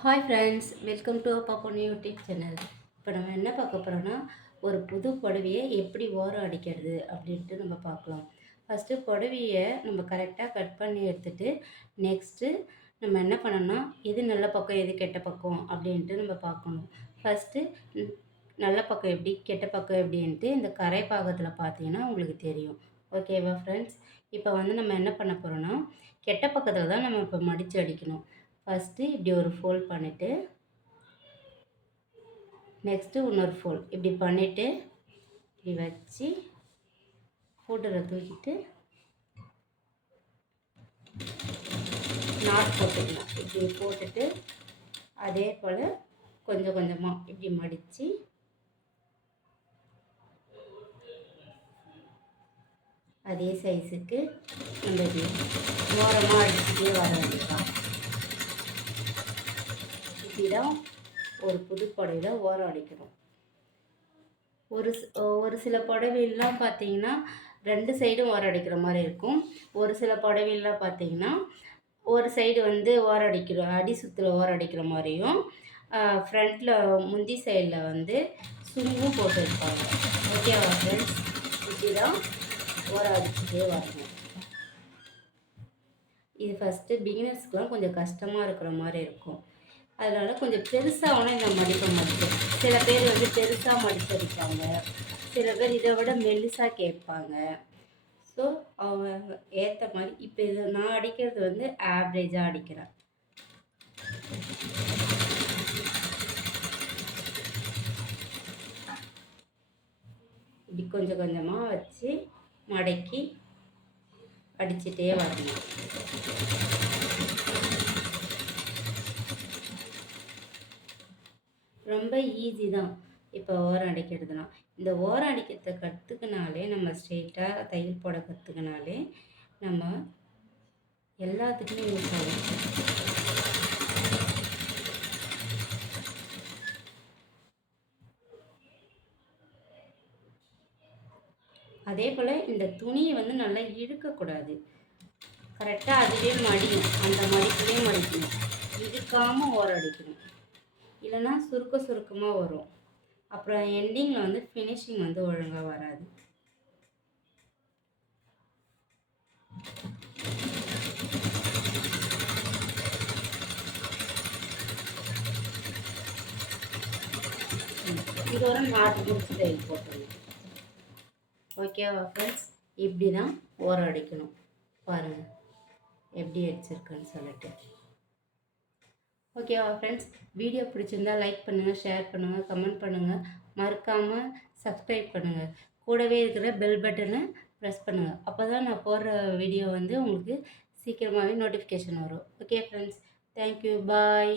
Hi friends welcome to பாப்போன் YouTube channel இப்போ நம்ம என்ன பார்க்க போகிறோன்னா ஒரு புது புடவையை எப்படி ஓரம் அடிக்கிறது அப்படின்ட்டு நம்ம பார்க்கலாம். ஃபஸ்ட்டு புடவையை நம்ம கரெக்டாக கட் பண்ணி எடுத்துகிட்டு நெக்ஸ்ட்டு நம்ம என்ன பண்ணணும்னா எது நல்ல பக்கம் எது கெட்ட பக்கம் அப்படின்ட்டு நம்ம பார்க்கணும். ஃபஸ்ட்டு நல்ல பக்கம் எப்படி கெட்ட பக்கம் எப்படின்ட்டு இந்த கரை பாகத்தில் பார்த்தீங்கன்னா உங்களுக்கு தெரியும். ஓகேவா ஃப்ரெண்ட்ஸ் இப்போ வந்து நம்ம என்ன பண்ண போகிறோன்னா கெட்ட பக்கத்தில் தான் நம்ம இப்போ மடித்து அடிக்கணும். ஃபஸ்ட்டு இப்படி ஒரு ஃபோல்ட் பண்ணிவிட்டு நெக்ஸ்ட்டு இன்னொரு ஃபோல் இப்படி பண்ணிவிட்டு இப்படி வச்சு ஃபோட்டோவில் தூக்கிட்டு நாட் போட்டுக்கலாம். இப்படி போட்டுட்டு அதே போல் கொஞ்சம் கொஞ்சமாக இப்படி மடித்து அதே சைஸுக்கு நம்ம ஓரமாக அடிச்சுட்டே வர வேண்டியதான் இப்படி தான் ஒரு புது புடவையில் ஓரம் அடிக்கிறோம் ஒரு ஒரு சில புடவைலாம் பார்த்தீங்கன்னா ரெண்டு சைடும் ஓரம் அடிக்கிற மாதிரி இருக்கும். ஒரு சில புடவைலாம் பார்த்தீங்கன்னா ஒரு சைடு வந்து ஓரம் அடிக்கிற அடி சுற்றுல ஓரம் அடிக்கிற மாதிரியும் ஃப்ரண்ட்டில் முந்தி சைடில் வந்து சுங்கும் போட்டு இருப்பாங்க ஓகேவா ஃப்ரெண்ட்ஸ் இப்படி தான் ஓரம் அடிச்சுட்டே வரணும். இது ஃபஸ்ட்டு பிகினர்ஸ்க்குலாம் கொஞ்சம் கஷ்டமாக இருக்கிற மாதிரி இருக்கும். அதனால் கொஞ்சம் பெருசாக வேணால் இந்த மடிப்பை மடிக்கும் சில பேர் வந்து பெருசாக மடிச்சடிப்பாங்க சில பேர் இதை விட மெல்லிசாக கேட்பாங்க. ஸோ அவங்க ஏற்ற மாதிரி இப்போ இதை நான் அடிக்கிறது வந்து ஆவரேஜாக அடிக்கிறேன். இப்படி கொஞ்சம் கொஞ்சமாக வச்சு மடக்கி அடிச்சுட்டே வரணும். ரொம்ப ஈஸி தான். இப்போ ஓரம் அடிக்கிறதுனா. இந்த ஓரம் அடிக்கிறத கற்றுக்கினாலே நம்ம ஸ்ட்ரெயிட்டாக தையல் போட கற்றுக்கினாலே நம்ம எல்லாத்துக்குமே யூஸ் ஆகும். அதே போல் இந்த துணியை வந்து நல்லா இழுக்கக்கூடாது கரெக்டாக அதுவே மடியும். அந்த மடிக்குள்ளே மடிக்கணும். இழுக்காமல் ஓரம் அடிக்கணும். இல்லைன்னா சுருக்க சுருக்கமாக வரும். அப்புறம் எண்டிங்கில் வந்து ஃபினிஷிங் வந்து ஒழுங்காக வராது. இதோட நாட்டு முடிச்சு தையல் போட்டுருங்க. ஓகேவா ஃப்ரெண்ட்ஸ் இப்படி தான் ஓரம் அடிக்கணும். பாருங்கள் எப்படி அடிச்சிருக்குன்னு சொல்லிட்டு. ஓகேவா ஃப்ரெண்ட்ஸ் வீடியோ பிடிச்சிருந்தா லைக் பண்ணுங்கள் ஷேர் பண்ணுங்கள் கமெண்ட் பண்ணுங்கள் மறக்காமல் சப்ஸ்கிரைப் பண்ணுங்கள் கூடவே இருக்கிற பெல் பட்டனை ப்ரெஸ் பண்ணுங்கள் அப்போ தான் நான் போடுற வீடியோ வந்து உங்களுக்கு சீக்கிரமாகவே நோட்டிஃபிகேஷன் வரும். Okay friends thank you bye